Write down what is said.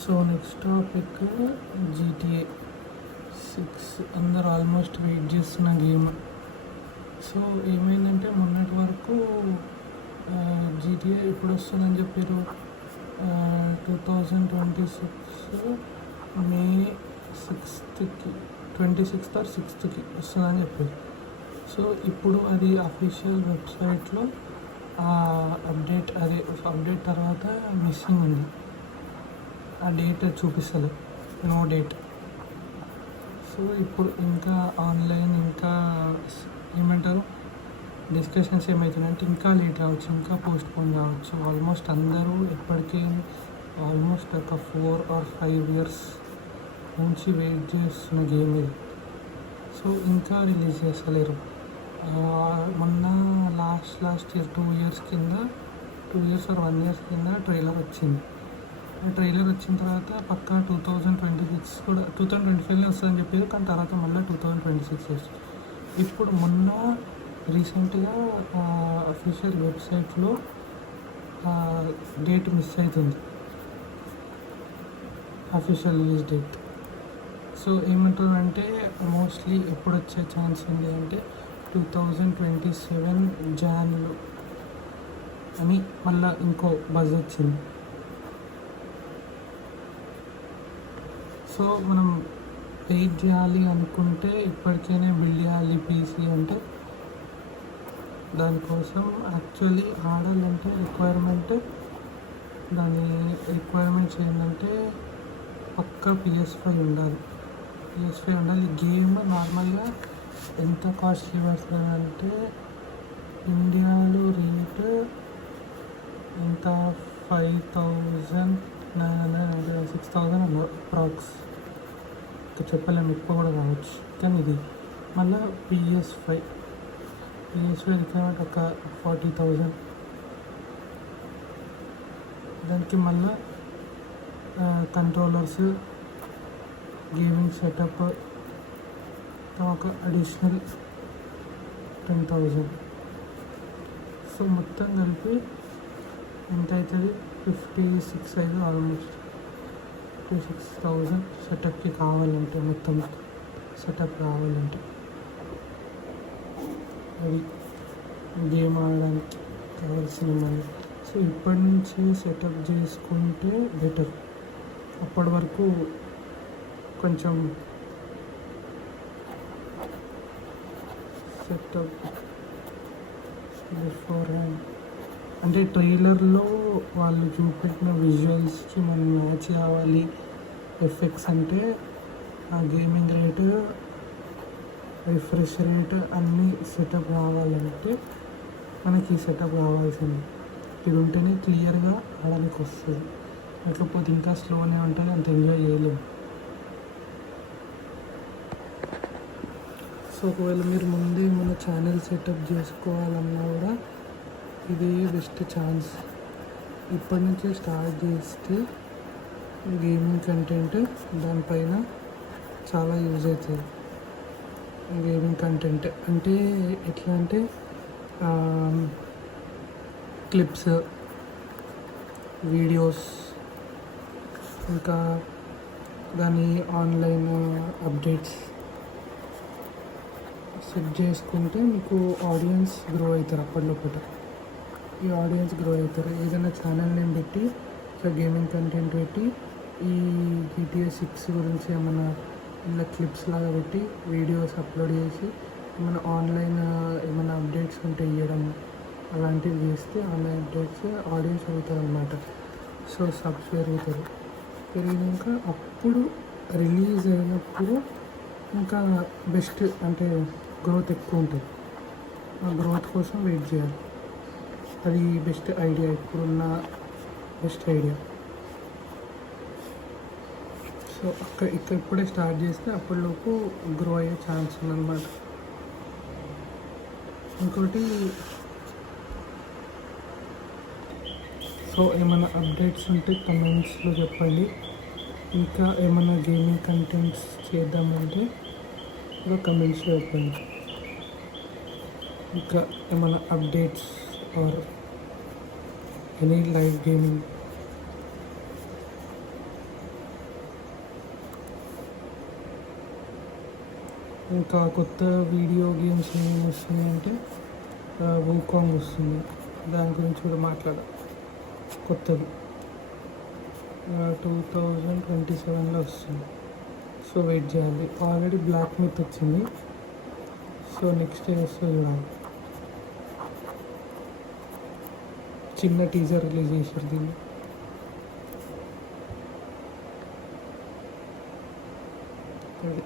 So next topic GTA 6 అందరు almost wait చేస్తున్న game. So ఏమైందంటే మొన్నటి వరకు GTA ఇప్పుడు వస్తుందని చెప్పారు, 2026 మే 6కి 26th or 6th వస్తుందని చెప్పారు. సో ఇప్పుడు అది అఫీషియల్ వెబ్సైట్లో అప్డేట్ తర్వాత మిస్సింగ్ ఉంది. ఆ డేట్ చూపిస్తలేదు, నో డేట్. సో ఇప్పుడు ఇంకా ఆన్లైన్ ఇంకా ఏమంటారు డిస్కషన్స్ ఏమవుతున్నాయంటే ఇంకా లేట్ కావచ్చు, ఇంకా పోస్ట్ పోన్ కావచ్చు. ఆల్మోస్ట్ అందరూ ఎప్పటికీ ఆల్మోస్ట్ ఒక 4 or 5 years నుంచి వెయిట్ చేస్తున్న గేమ్ ఇది. సో ఇంకా రిలీజ్ చేస్తలేరు. మొన్న last year 2 years or 1 year కింద ట్రైలర్ వచ్చింది. ఆ ట్రైలర్ వచ్చిన తర్వాత పక్కా 2026 కూడా 2025లో వస్తుందని చెప్పారు, కానీ తర్వాత మళ్ళీ 2026 వస్తుంది. ఇప్పుడు మొన్న రీసెంట్గా అఫీషియల్ వెబ్సైట్లో డేట్ మిస్ అవుతుంది, అఫీషియల్ రిలీజ్ డేట్. సో ఏమంటారు అంటే మోస్ట్లీ ఎప్పుడు వచ్చే ఛాన్స్ ఉంది అంటే 2027 జాన్లో అని మళ్ళీ ఇంకో బజ్ వచ్చింది. సో మనం వెయిట్ చేయాలి అనుకుంటే ఇప్పటికైనా బిల్డ్ చేయాలి పీసీ అంటే. దానికోసం యాక్చువల్లీ ఆడాలంటే దాని రిక్వైర్మెంట్స్ ఏంటంటే పక్కా PS5 ఉండాలి. గేమ్ నార్మల్గా ఎంత కాస్ట్లీ పడుతుంది అంటే ఇండియాలో రేటు ఎంత 5,900-6,000 అప్రాక్స్. చెప్పలేము, ఎక్కువ కూడా కావచ్చు. కానీ ఇది మళ్ళీ PS5 రిక్వైర్మెంట్ ఒక 40,000. దానికి మళ్ళీ కంట్రోలర్స్, గేమింగ్ సెటప్ ఒక అడిషనల్ 10,000. సో మొత్తం కలిపి ఎంత అవుతుంది? 56 అయితే ఆల్మోస్ట్ 56,000 సెటప్కి కావాలంటే, మొత్తం సెటప్ కావాలంటే. అది గేమ్ ఆడడానికి కావాల్సిన మనీ. సో ఇప్పటి నుంచి సెటప్ చేసుకుంటే బెటర్. అప్పటి వరకు కొంచెం సెటప్ బిఫోర్ హ్యాండ్ అంటే ట్రైలర్లో వాళ్ళు చూపెట్టిన విజువల్స్కి మనం మ్యాచ్ కావాలి. ఎఫెక్ట్స్ అంటే ఆ గేమింగ్ రేటు, రిఫ్రెష్ రేట్ అన్నీ సెటప్ కావాలంటే మనకి ఈ సెటప్ కావాల్సింది. ఇది ఉంటేనే క్లియర్గా ఆడడానికి వస్తుంది, లేకపోతే ఇంకా స్లోనే ఉంటుంది, అంత ఎంజాయ్ చేయలేము. సో ఒకవేళ మీరు ముందే మన ఛానల్ సెటప్ చేసుకోవాలన్నా కూడా ఇది బెస్ట్ ఛాన్స్. ఇప్పటి నుంచే స్టార్ట్ చేస్తే గేమింగ్ కంటెంట్ దానిపైన చాలా యూజ్ అవుతుంది. గేమింగ్ కంటెంట్ అంటే ఎట్లా అంటే క్లిప్స్, వీడియోస్, ఇంకా దాని ఆన్లైన్ అప్డేట్స్ సెట్ చేసుకుంటే మీకు ఆడియన్స్ గ్రో అవుతారు. అప్పటిలోపల ఈ ఆడియన్స్ గ్రో అవుతారు. ఏదైనా ఛానల్ నేమ్ పెట్టి గేమింగ్ కంటెంట్ పెట్టి ఈ GTA 6 గురించి ఏమైనా ఇలా క్లిప్స్ లాగా పెట్టి వీడియోస్ అప్లోడ్ చేసి ఏమైనా ఆన్లైన్ ఏమైనా అప్డేట్స్ ఉంటే ఇవ్వడం, అలాంటివి చేస్తే ఆన్లైన్ అప్డేట్స్ ఆడియన్స్ అవుతారు అన్నమాట. సో సబ్స్ పెరిగినాక అప్పుడు రిలీజ్ అయినప్పుడు ఇంకా బెస్ట్ అంటే గ్రోత్ ఎక్కువ ఉంటుంది. ఆ గ్రోత్ కోసం వెయిట్ చేయాలి. అది బెస్ట్ ఐడియా, ఇప్పుడున్న బెస్ట్ ఐడియా. సో ఇప్పుడే స్టార్ట్ చేస్తే అప్పటిలోపు గ్రో అయ్యే ఛాన్స్ ఉందన్నమాట. ఇంకోటి, సో ఏమైనా అప్డేట్స్ ఉంటే కమెంట్స్లో చెప్పండి. ఇంకా ఏమైనా గేమింగ్ కంటెంట్స్ చేద్దామంటే కూడా కమెంట్స్లో చెప్పండి. ఇంకా ఏమైనా updates or any live gaming ఇంకా కొత్త వీడియో గేమ్స్ ఏం వస్తున్నాయంటే వూకాంగ్ వస్తుంది, దాని గురించి కూడా మాట్లాడాలి. కొత్తది 2027లో వస్తుంది. సో వెయిట్ చేయాలి. ఆల్రెడీ బ్లాక్ మిత్ వచ్చింది, సో నెక్స్ట్ వస్తుంది చూడాలి. చిన్న టీజర్ రిలీజ్ చేశారు దీన్ని. అది